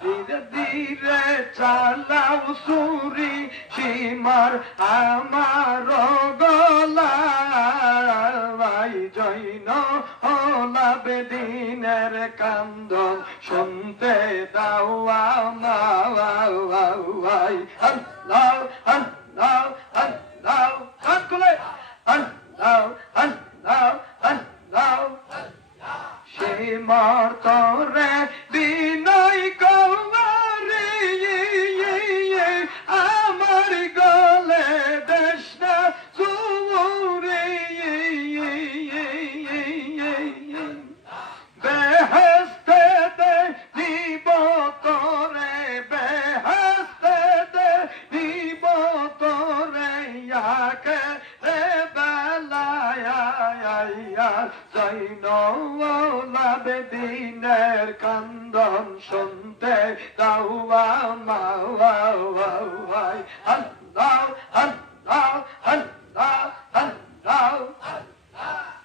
ধীরে ধীরে চালাও সুরি সীমার আমার গলায় জৈন হলাবে দিনের কান্দন শুনতে দাও আমায় আল্লাহ আল্লাহ আল্লাহ কাকুলে আল্লাহ আল্লাহ আল্লাহ সীমার তরে বিনয় কৌমারি আমার গলে দেশ না সুরে বেহেস্তে দে নিব তোরে বেহেস্তে দে নিব তোরে ইয়াকে রে বেলায়া জৈনওয়ালাবে দিনের কান্দন শুনতে দাও আমায় আল্লাহ আল্লাহ আল্লাহ আল্লাহ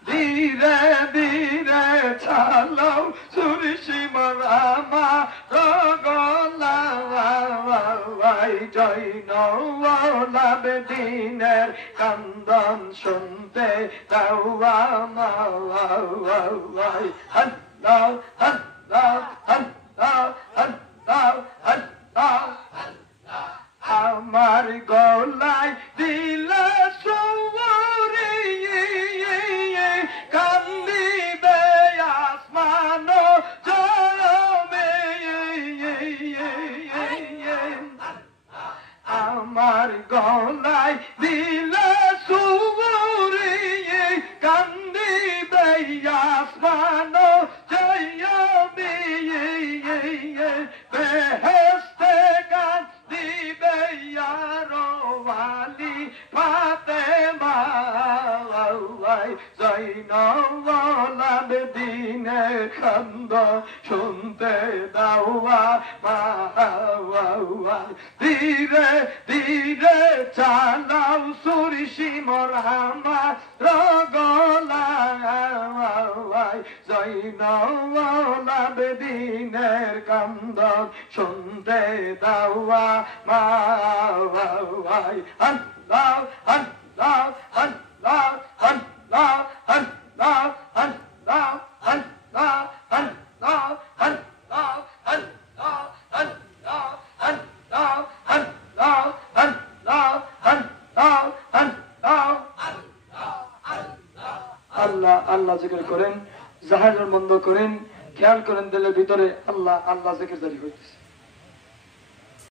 ধীরে ধীরে চালাও সুরি সীমার আমার গলায় জৈনওয়ালাবে দিনের কান্দন শুনতে দাও আমায় আল্লাহ আল্লাহ আল্লাহ আল্লাহ আল্লাহ আমার গলায় দিলা সৌরে কান্দিবে আসমান জমে আমার গলায় দিলা সৌরে কান্দিবে আসমান জমে বেহেস্তে কান্দিবে ইয়ারওয়ালি ফাতেমা জৈনওয়ালাবে দিনের কান্দন শুনতে দাও আমায় ধীরে ধীরে চালাও সুরি সীমার আমার গলায় জৈনওয়ালাবে দিনের কান্দন শুনতে দাও আমায় আল্লাহ আল্লাহ আল্লাহ আল্লাহ আল্লাহ আল্লাহ আল্লাহ আল্লাহ আল্লাহ আল্লাহ আল্লাহ আল্লাহ আল্লাহ আল্লাহ আল্লাহ আল্লাহ আল্লাহ জিকির করেন জাহের বন্ধ করেন খেয়াল করেন দিলের ভিতরে আল্লাহ আল্লাহ জিকির জারি হইতেছে